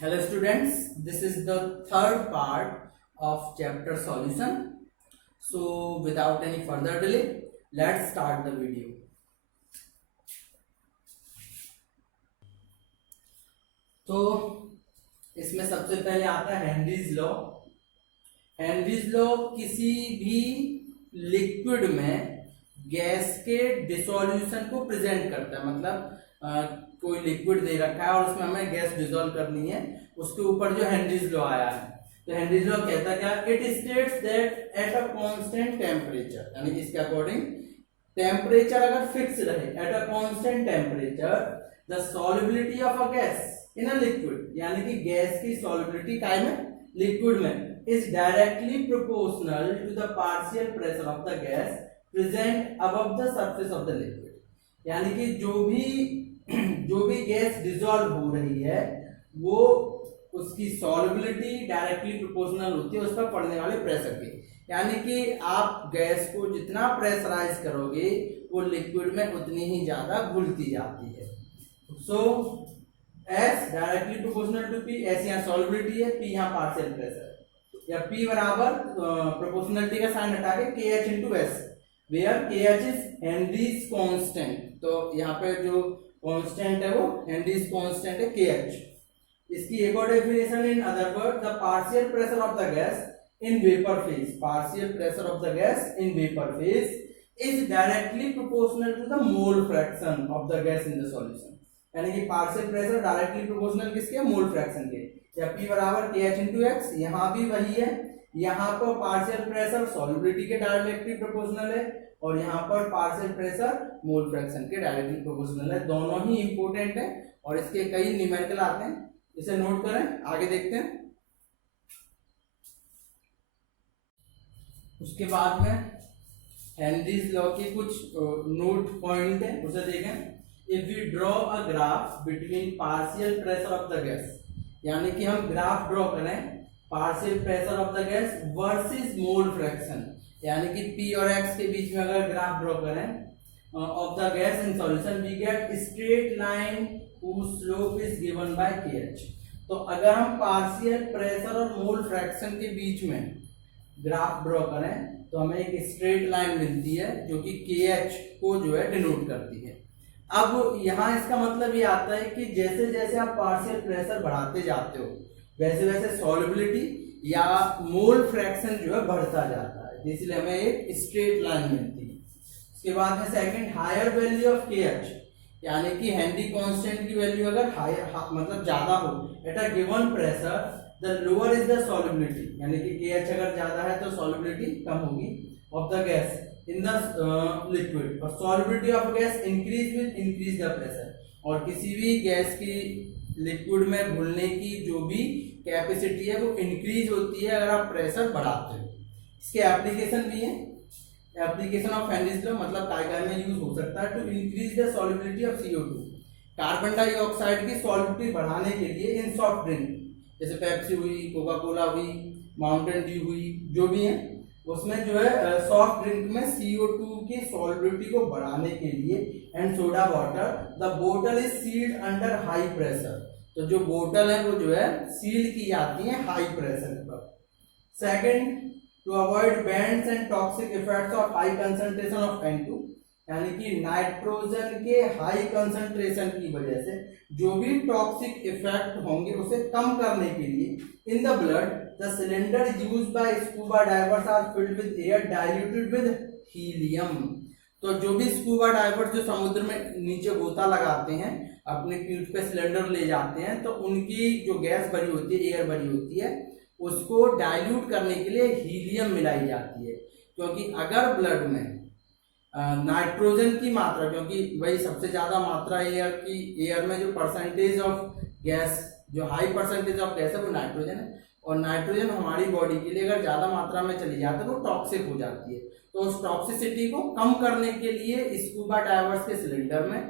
Hello students, this is the third part of chapter solution. So without any further delay, let's start the video. तो इसमें सबसे पहले आता है Henry's law. Henry's law किसी भी लिक्विड में गैस के डिसोल्यूशन को प्रेजेंट करता है। मतलब कोई लिक्विड दे रखा है और उसमें हमें गैस डिसॉल्व करनी है, उसके ऊपर जो हेनरीज लॉ आया है। तो हेनरीज लॉ कहता क्या, it states that at a constant temperature, यानी इसके अकॉर्डिंग टेम्परेचर अगर फिक्स रहे at a constant temperature, the solubility of a gas in a liquid, यानी कि गैस की सॉल्युबिलिटी काय में, लिक्विड में, is directly proportional to the partial pressure of the gas present above the surface of the liquid. यानी कि जो भी गैस डिसॉल्व हो रही है वो उसकी सॉल्युबिलिटी डायरेक्टली प्रोपोर्शनल होती है उस पर पड़ने वाले प्रेशर के। यानी कि आप गैस को जितना प्रेशराइज करोगे वो लिक्विड में उतनी ही ज्यादा घुलती जाती है। So S directly proportional to P, S यहाँ सॉल्युबिलिटी है, पी यहाँ पार्शियल प्रेशर, या पी बराबर प्रोपोर्शनलिटी का साइन हटा के K H into S, where K H is Henry's constant. तो यहाँ पे जो कांस्टेंट है वो हेनरीज कांस्टेंट है, के एच। इसकी एक और definition, in other word the partial pressure of the gas in vapour phase, partial pressure of the gas in vapour phase is directly proportional to the mole fraction of the gas in the solution. यानी कि partial pressure directly proportional किसके, mole fraction के, या P बराबर के H into x. यहाँ भी वही है, यहाँ पर पार्शियल प्रेशर सॉल्युबिलिटी के डायरेक्टली प्रोपोर्शनल है और यहाँ पर पार्शियल प्रेशर मोल फ्रैक्शन के डायरेक्टली प्रोपोर्शनल है। दोनों ही इंपॉर्टेंट है और इसके कई न्यूमेरिकल आते हैं, इसे नोट करें। आगे देखते हैं। उसके बाद में हेनरीज लॉ के कुछ नोट पॉइंट है, उसे देखें। If we draw a graph between partial pressure of the gas, यानी कि हम ग्राफ ड्रॉ करें partial pressure of the gas versus mole fraction, यानी कि P और X के बीच में अगर ग्राफ ड्रॉ करें of the gas in solution, we get straight line whose slope is given by KH। तो अगर हम पार्शियल प्रेशर और मोल फ्रैक्शन के बीच में ग्राफ ड्रॉ करें तो हमें एक स्ट्रेट लाइन मिलती है जो कि KH को जो है डिनोट करती है। अब यहाँ इसका मतलब ये आता है कि जैसे जैसे आप पार्शियल प्रेशर बढ़ाते जाते हो वैसे वैसे सॉल्युबिलिटी या मोल फ्रैक्शन जो है बढ़ता जाता है, इसलिए हमें एक स्ट्रेट लाइन मिलती है। उसके बाद में second, higher value of KH, यानी कि हेनरी कांस्टेंट की वैल्यू अगर हायर मतलब ज्यादा हो at a given pressure, the lower is the solubility, यानी कि KH अगर ज्यादा है तो सॉल्युबिलिटी कम होगी of the gas in the liquid, और solubility of gas increase with increase the pressure. और किसी भी गैस की लिक्विड में घुलने की जो भी कैपेसिटी है वो इंक्रीज होती है अगर आप प्रेशर बढ़ाते हो। इसके एप्लीकेशन भी है, एप्लीकेशन ऑफ हेनरीज लॉ मतलब काय में यूज हो सकता है to increase the solubility of CO2, carbon dioxide की सॉल्युबिलिटी बढ़ाने के लिए इन सॉफ्ट ड्रिंक जैसे पेप्सी हुई, कोका कोला हुई, माउंटेन ड्यू हुई, जो भी है उसमें जो है सॉफ्ट ड्रिंक में CO2 की सॉल्युबिलिटी को बढ़ाने के लिए, एंड सोडा वाटर, द बोतल is sealed under high pressure. तो जो बोतल है वो जो है सील की जाती है हाई प्रेशर पर। Second, to avoid bends and toxic effects of high concentration of N2, यानी कि नाइट्रोजन के हाई कंसंट्रेशन की वजह से जो भी टॉक्सिक इफेक्ट होंगे उसे कम करने के लिए in the blood the cylinder used by scuba divers are filled with air diluted with helium. तो जो भी स्कूबा डाइवर्स जो समुद्र में नीचे गोता लगाते हैं, अपने पीठ पे सिलेंडर ले जाते हैं, तो उनकी जो गैस भरी होती है, एयर भरी होती है, उसको डाइल्यूट करने के लिए हीलियम मिलाई जाती है। क्योंकि अगर ब्लड में नाइट्रोजन की मात्रा, क्योंकि वही सबसे ज्यादा मात्रा एयर में जो परसेंटेज ऑफ गैस, जो हाई परसेंटेज ऑफ गैस है वो नाइट्रोजन है, और नाइट्रोजन हमारी बॉडी के लिए अगर ज्यादा मात्रा में चली जाती है वो टॉक्सिक हो जाती है। तो उस टॉक्सिसिटी को कम करने के लिए स्कूबा डाइवर्स के सिलेंडर में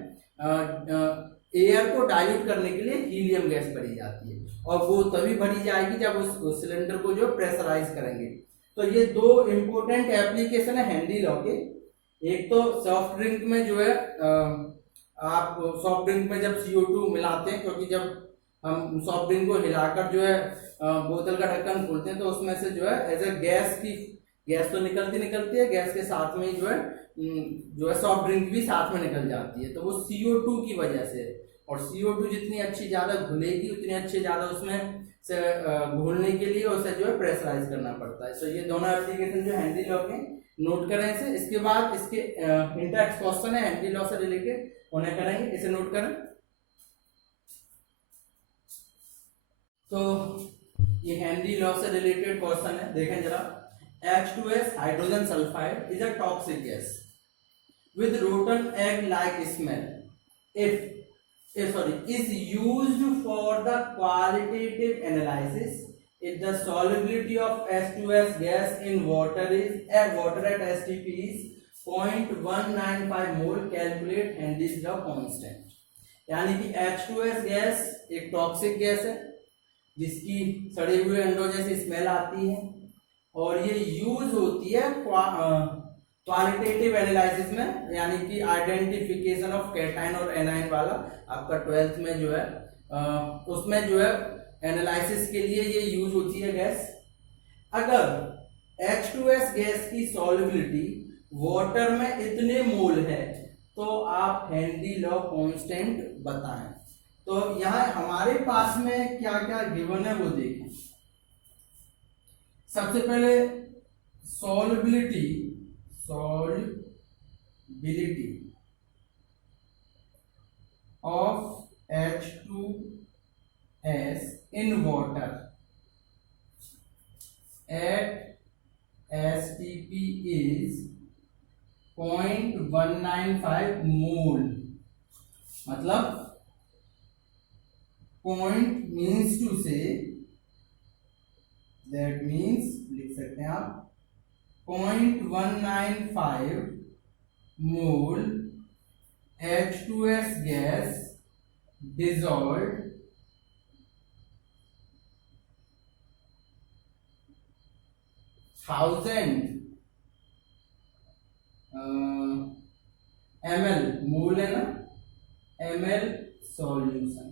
एयर को डाइल्यूट करने के लिए हीलियम गैस भरी जाती है, और वो तभी भरी जाएगी जब उस सिलेंडर को जो प्रेशराइज करेंगे। तो ये दो इंपॉर्टेंट एप्लीकेशन है हेनरी लॉ के। एक तो सॉफ्ट ड्रिंक में जो है आप सॉफ्ट ड्रिंक में जब CO2 मिलाते हैं, क्योंकि जब हम सॉफ्ट ड्रिंक को हिलाकर जो है बोतल का ढक्कन खोलते हैं तो उसमें से जो है एज ए गैस तो निकलती है, गैस के साथ में ही जो है सॉफ्ट ड्रिंक भी साथ में निकल जाती है, तो वो CO2 की वजह से। और CO2 जितनी अच्छी ज्यादा घुलेगी उतनी अच्छी ज्यादा उसमें से घुलने के लिए उसे जो है प्रेशराइज करना पड़ता है। तो ये दोनों एप्लीकेशन जो हेनरी लॉ के नोट करें इसे। इसके बाद इसके इंटरेक्ट क्वेश्चन है हेनरी लॉ से रिलेटेड, उन्हें करेंगे, इसे नोट करें। तो ये हेनरी लॉ से रिलेटेड क्वेश्चन है, देखें जरा। H2S hydrogen sulphide is a toxic gas with rotten egg like smell is used for the qualitative analysis if the solubility of H2S gas in water at STP is 0.195 mole, calculate Henry's law constant। यानी कि H2S gas एक toxic gas है जिसकी सड़े हुए अंडों जैसी smell आती है और ये यूज होती है क्वालिटेटिव एनालिसिस में, यानी कि आइडेंटिफिकेशन ऑफ कैटाइन और एनाइन वाला आपका 12th में जो है उसमें जो है एनालिसिस के लिए ये यूज होती है गैस। अगर H2S गैस की सॉल्युबिलिटी वाटर में इतने मोल है तो आप हेनरी लॉ कांस्टेंट बताएं। तो यहाँ हमारे पास में क्या क्या गिवन है वो देखें। सबसे पहले solubility of H2S in water at STP is 0.195 मोल। मतलब point means to say, that means लिख सकते हैं आप 0.195 मोल H2S gas dissolved thousand ml, मोल है ना, ml सॉल्यूशन,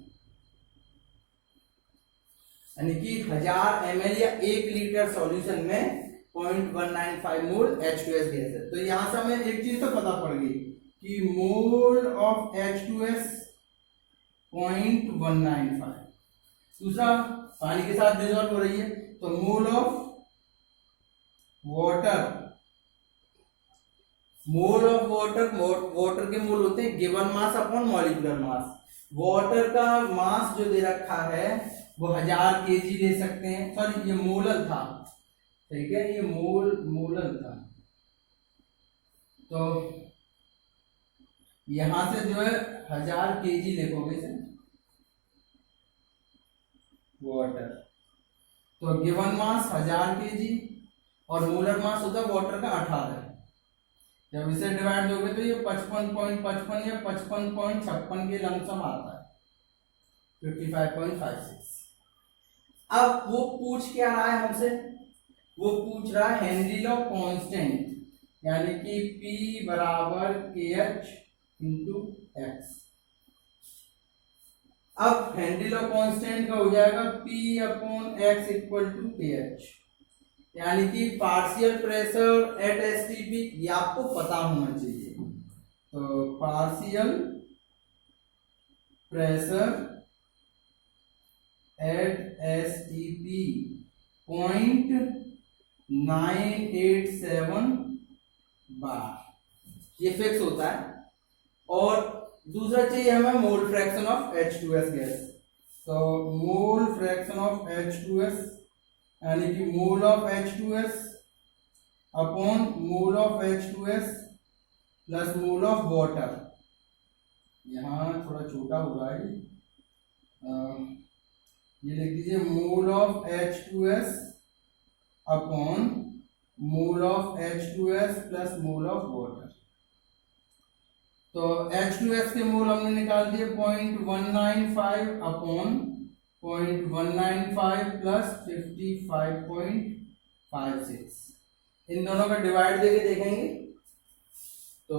यानी कि 1000 ml या 1 लीटर सॉल्यूशन में 0.195 मोल H2S गैस है। तो यहां से हमें एक चीज तो पता पड़ गई कि मोल ऑफ H2S 0.195। दूसरा, पानी के साथ डिसॉल्व हो रही है तो मोल ऑफ वाटर, वाटर के मोल होते हैं given mass upon molecular mass. Water का मास जो दे रखा है वो 1000 kg ले सकते हैं, सॉरी ये मोलल था, ठीक है, ये मोलल था। तो यहां से जो है 1000 kg लिखोगे इसे वाटर, तो गिवन मास 1000 kg और मोलर मास होता है वाटर का 18। जब इसे डिवाइड दोगे तो ये 55.55 या 55.56 के लमसम आता है, 55.56। अब वो पूछ क्या रहा है हमसे, वो पूछ रहा है हेनरी लॉ कांस्टेंट, यानी कि P बराबर KH इंटू एक्स। अब हेनरी लॉ कांस्टेंट का हो जाएगा P upon X equal to KH, यानी कि पार्शियल प्रेशर एट STP, ये आपको पता होना चाहिए। तो पार्शियल प्रेशर एट STP 0.987 बार, ये फिक्स होता है। और दूसरा चाहिए हमें मोल फ्रैक्शन ऑफ H2S गैस। तो मोल फ्रैक्शन ऑफ H2S यानी कि mole of H2S upon mole of H2S plus mole of water. यहाँ थोड़ा छोटा हो रहा है, ये लिख दीजिए mole of H2S upon mole of H2S plus mole of water. तो H2S के मोल हमने निकाल दिए 0.195 अपॉन 0.195 प्लस 55.56। इन दोनों का डिवाइड देके देखेंगे तो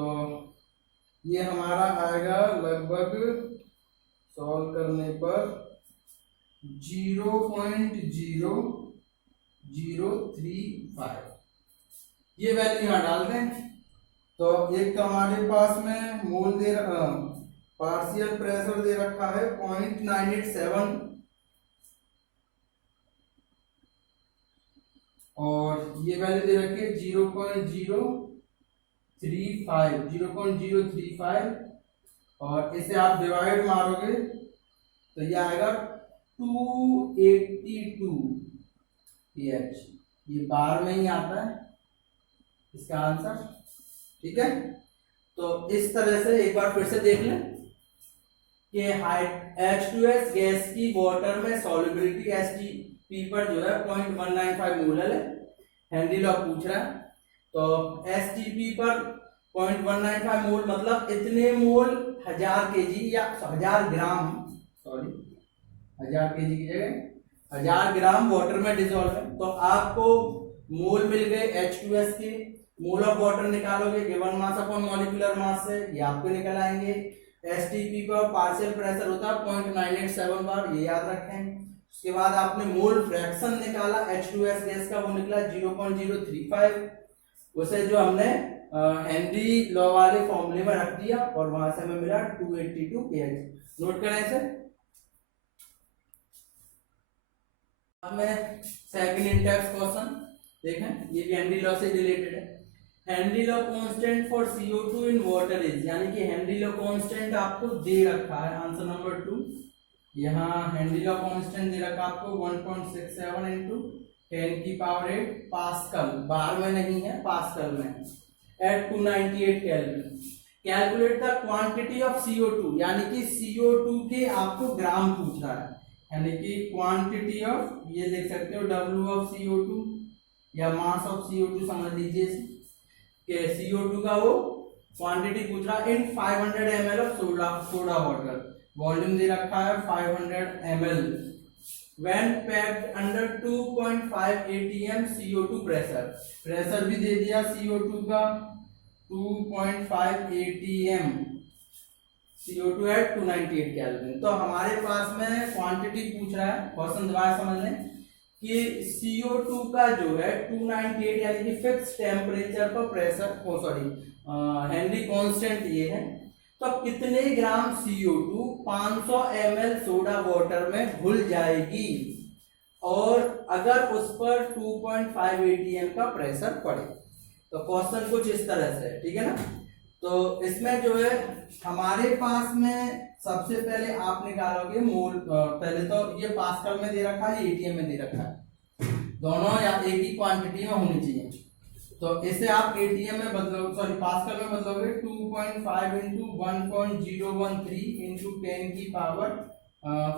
ये हमारा आएगा लगभग सॉल्व करने पर 0.0035 ये वैल्यू यहाँ डाल दें। तो एक तो हमारे पास में मोल दे पार्शियल प्रेशर दे रखा है 0.987 और ये वैल्यू दे रखी है 0.035 और इसे आप डिवाइड मारोगे तो ये आएगा 282 pH। ये बार में ही आता है इसका आंसर। ठीक है, तो इस तरह से एक बार फिर से देख लें कि H2S गैस की वाटर में सॉल्युबिलिटी एसटीपी पर जो है 0.195 मोल है। हेनरी लॉ पूछ रहा है, तो एसटीपी पर 0.195 मोल मतलब इतने मोल 1000 केजी या 1000 ग्राम, सॉरी 1000 केजी की जगह 1000 ग्राम वाटर में डिसॉल्व है। तो आपको मोल मिल गए H2S के, मोल ऑफ वाटर निकालोगे given mass upon molecular mass से, ये आपको निकल आएंगे। एसटीपी पर पार्शियल प्रेशर होता है 0.987 बार, ये याद रखें। उसके बाद आपने मोल फ्रैक्शन निकाला H2S गैस का, वो निकला 0.035। उसे जो हमने हेनरी लॉ वाले फॉर्मूले में रख दिया और वहां से हमें मिला 282 pH। नोट करें इसे। हमें सेकंड इंडेक्स क्वेश्चन देखें, ये भी हेनरी लॉ से रिलेटेड है। Henry law constant for CO2 in water is, यानी कि हेनरी लॉ कांस्टेंट आपको दे रखा है आंसर नंबर 2। यहाँ हेनरी लॉ कांस्टेंट दे रखा आपको 1.67 × 10⁸ पास्कल, बार में नहीं है पास्कल में, at 298 kelvin. Calculate the quantity of CO2, यानी कि CO2 के आपको ग्राम पूछ रहा है, यानी कि क्वांटिटी ऑफ, ये देख सकते हो W ऑफ CO2 या मास ऑफ CO2 समझ लीजिए कि CO2 का वो क्वांटिटी पूछ रहा है in 500 ml of soda water. Volume दे रखा है 500 ml when packed under 2.5 atm CO2 pressure. Pressure भी दे दिया CO2 का 2.5 atm CO2 एट 298 केल्विन। तो हमारे पास में क्वांटिटी पूछ रहा है, क्वेश्चन दोबारा समझ लें कि CO2 का जो है 298 यानी कि फिक्स टेम्परेचर पर प्रेशर, हेनरी कांस्टेंट ये है, तो कितने ग्राम CO2 500 ml सोडा वाटर में घुल जाएगी और अगर उस पर 2.5 atm का प्रेशर पड़े। तो क्वेश्चन कुछ इस तरह से, ठीक है ना। तो इसमें जो है हमारे पास में सबसे पहले आप निकालोगे मोल, पहले तो ये पास्कल में दे रखा है, एटीएम में दे रखा है, दोनों या एक ही क्वांटिटी में होनी चाहिए। तो इसे आप एटीएम में बदलोगे, सॉरी पास्कल में बदलोगे 2.5 × 1.013 ×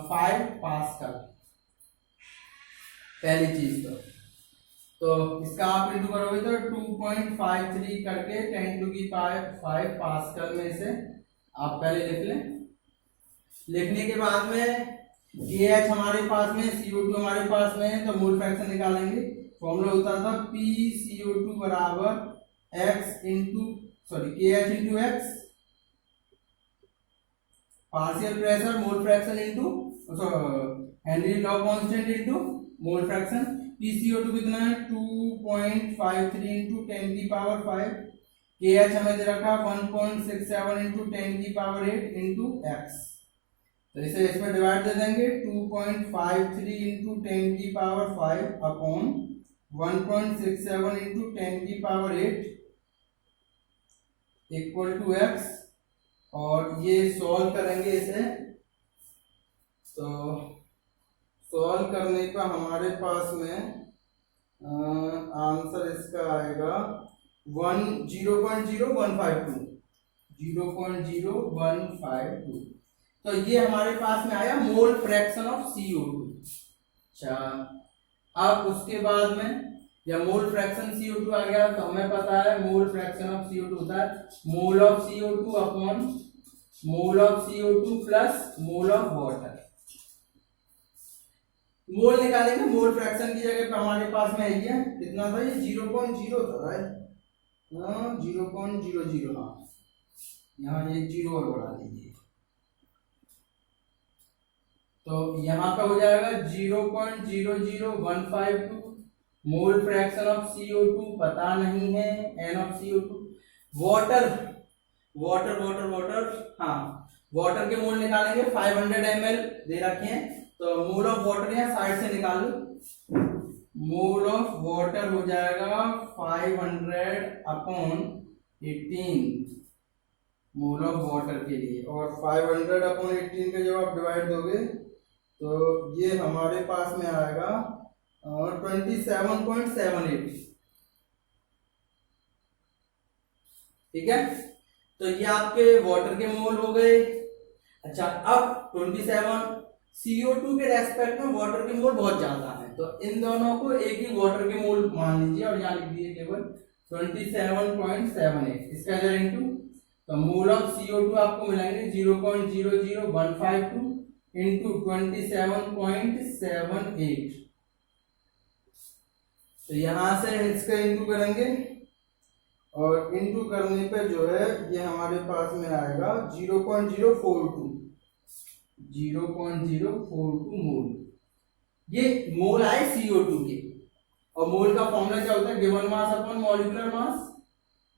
10⁵ पास्कल, पहली चीज। तो इसका आप इंटू करोगे तो 2.53 करके 10⁵ पास्कल में इसे आप पहले लिख लें। लिखने के बाद में KH हमारे पास में, CO2 हमारे पास में है, तो मोल फ्रैक्शन निकालेंगे। फॉर्मूला होता था PCO2 बराबर KH into X, partial pressure mole fraction into Henry law constant into mole fraction. PCO2 कितना है 2.53 × 10⁵, KH हमें दे रखा 1.67 × 10⁸ इंटू X। तो इसे इसमें डिवाइड दे देंगे 2.53 × 10⁵ अपॉन 1.67 × 10⁸ इक्वल टू X, और ये सॉल्व करेंगे इसे। तो सॉल्व करने का हमारे पास में आंसर इसका आएगा 0.0152। तो ये हमारे पास में आया मोल फ्रैक्शन ऑफ CO2। अच्छा, अब उसके बाद में जब मोल फ्रैक्शन CO2 आ गया तो हमें पता है मोल फ्रैक्शन ऑफ CO2 होता है mole of CO2 upon mole of CO2 plus mole of water. Mole निकालेंगे, मोल फ्रैक्शन की जगह पे हमारे पास में है कितना था, ये 0.0 था, 0.00, हाँ यहाँ ये 0 और बढ़ा दीजिए। तो यहाँ का हो जाएगा 0.00152 मोल फ्रैक्शन ऑफ CO2 पता नहीं है, N of CO2। Water water water water हाँ वाटर के मोल निकालेंगे 500 ml दे रखे हैं, तो मोल ऑफ वाटर यहाँ साइड से निकाल लो। मोल ऑफ वाटर हो जाएगा 500/18 मोल ऑफ वाटर के लिए, और 500/18 का जब आप डिवाइड दोगे तो ये हमारे पास में आएगा 27.78। ठीक है, तो ये आपके वाटर के मोल हो गए। अच्छा, अब 27 CO2 के रेस्पेक्ट में वाटर के मोल बहुत ज्यादा है, तो इन दोनों को एक ही वाटर के मोल मान लीजिए और यहाँ लिख दीजिए केवल 27.78। इसका इधर इंटू, तो मोल ऑफ CO2 आपको मिलेंगे 0.00152 इंटू 27.78। तो यहां से इसका इंटू करेंगे और इंटू करने पे जो है ये हमारे पास में आएगा 0.042 मोल। ये मोल आए CO2 के, और मोल का फॉर्मूला क्या होता है? Given mass upon molecular mass,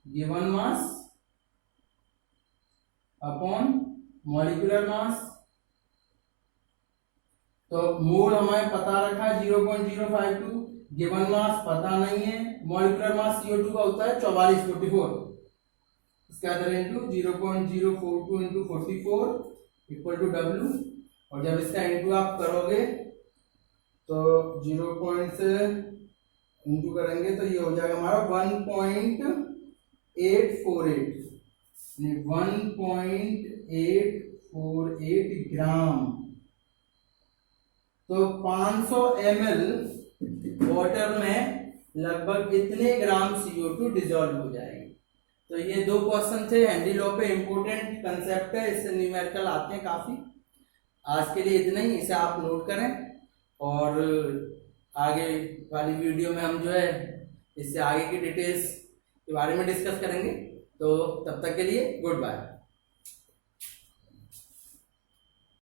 given mass upon molecular mass. तो मोल हमें पता रखा है 0.052, गिवन मास पता नहीं है, मॉलिक्यूलर मास CO2 का होता है 4444। इसका इधर into 0.042 into 44 equal to W, और जब इसका इंटू आप करोगे तो 0 से इंटू करेंगे तो ये हो जाएगा हमारा 1.848 ग्राम। तो 500 ml वाटर में लगभग इतने ग्राम CO2 डिसॉल्व हो जाएगी। तो ये दो क्वेश्चन थे हेनरी लॉ पे, इंपोर्टेंट कंसेप्ट है, इससे न्यूमेरिकल आते हैं काफी। आज के लिए इतना ही, इसे आप नोट करें और आगे वाली वीडियो में हम जो है इससे आगे की डिटेल्स के बारे में डिस्कस करेंगे। तो तब तक के लिए गुड बाय।